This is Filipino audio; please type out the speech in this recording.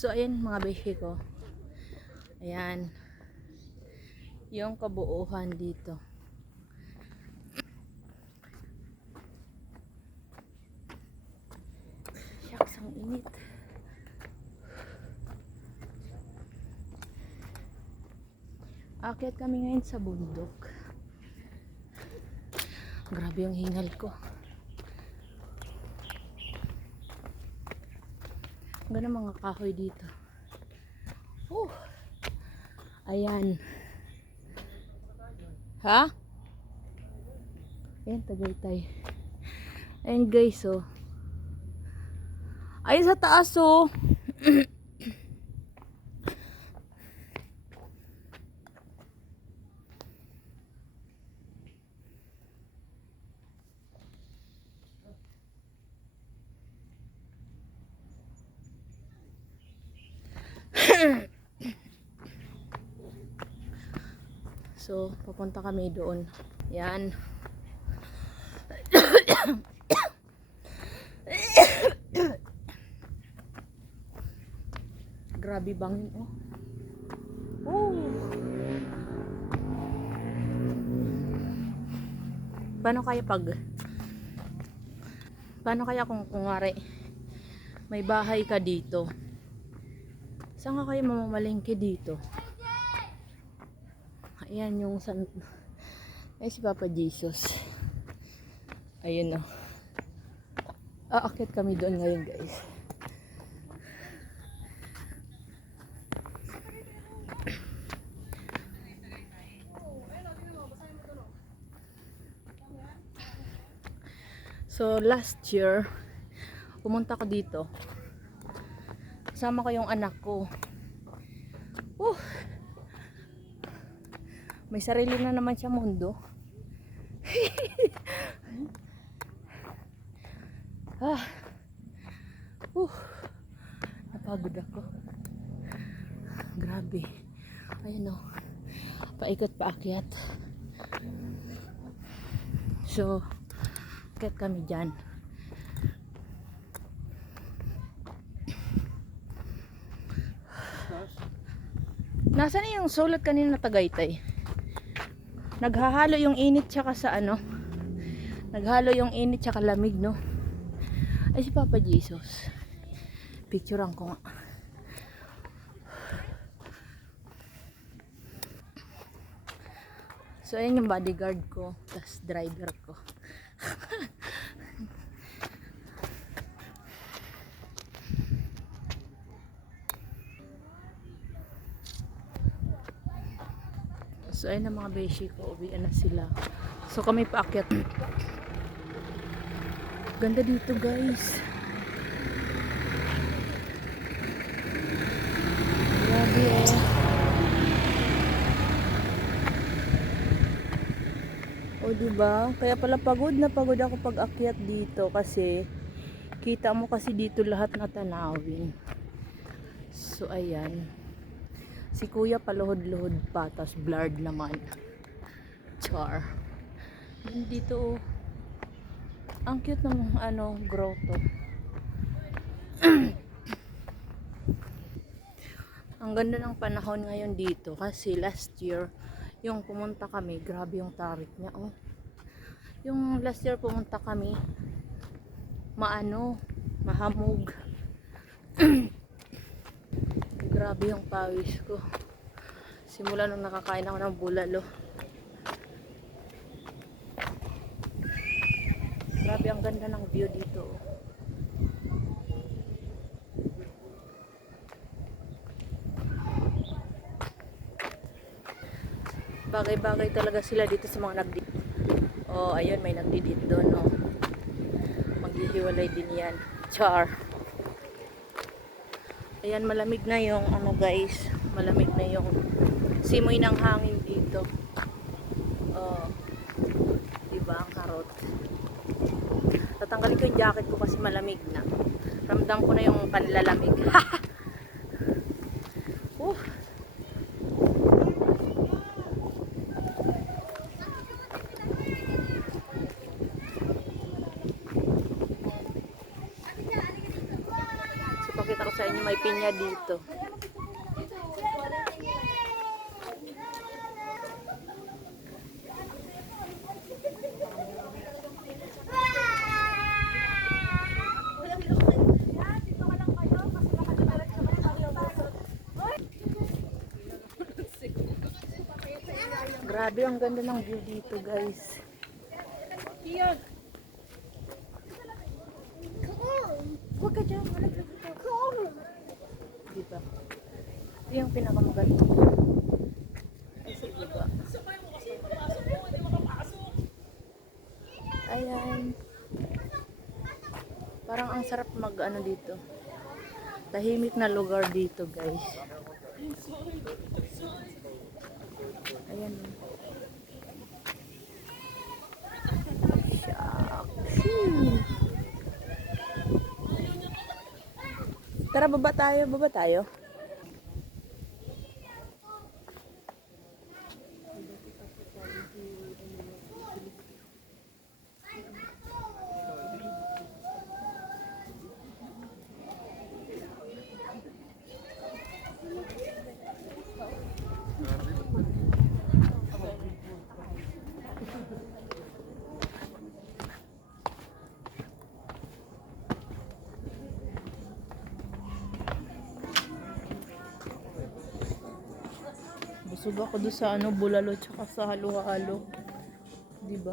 So, ayan mga beshi ko. Ayan. Yung kabuuhan dito. Shucks, ang init. Akyat kami ngayon sa bundok. Grabe yung hingal ko. Ganda mga kahoy dito. Oh. Ayan. Ha? Ayan, Tagaytay. Ayan guys, oh. Ayun sa taas, oh. So, papunta kami doon. Yan. Grabe bangin, oh. Oh. Paano kaya pag Paano kaya kung kunwari may bahay ka dito? Saan ka kayo mamamalengke dito? Ayan yung san... Ay, si Papa Jesus. Ayun o. Aakit kami doon ngayon, guys. So, last year, pumunta ko dito. Kasama ko yung anak ko. Uh, may sarili na naman siya mundo. ah. Uh. Napagod ako. Grabe. Ayun o. Paikot paakyat. So, akyat kami dyan. Nasaan na yung sulat kanina na Tagaytay? Naghahalo yung init tsaka sa ano? Naghalo yung init tsaka lamig, no? Ay si Papa Jesus. Picturean ko nga. So, ayan yung bodyguard ko. Plus driver ko. So, ayun na mga beshi ko. Uwian na sila. So, kami paakyat. Ganda dito, guys. Grabe eh. O, diba? Kaya pala pagod na pagod ako pag akyat dito kasi kita mo kasi dito lahat na tanawin. So, ayan. Si kuya paluhod-luhod pa, tas blurred naman. Char. Dito, oh. Ang cute ng ano, grotto. Ang ganda ng panahon ngayon dito kasi last year, yung pumunta kami, grabe yung tarik niya, oh. Yung last year pumunta kami, maano, mahamog. Grabe yung pawis ko. Simula nung nakakain ako ng bulalo. Grabe ang ganda ng view dito. oh. Bagay-bagay talaga sila dito sa mga nagdi. Oh, ayun may nagdidit doon, no. Maghihiwalay din 'yan. Char. Ayan, malamig na yung ano guys. Malamig na yung simoy ng hangin dito. Oh. Diba ang karot? Tatanggalin ko yung jacket ko kasi malamig na. Ramdam ko na yung panlalamig. uh. Si Pakita ko sa inyo may pinya dito. Grabe, ang ganda ng view dito, guys. Huwag ka dyan, wala ka dito. Diba? Ito yung pinakamaganda. Ay, sa iba. Ayan. Parang ang sarap mag ano dito. Tahimik na lugar dito, guys. Ayan. Shucks. Tara, baba tayo, baba tayo. Busog ako doon sa ano, bulalo tsaka sa halo-halo. Di ba?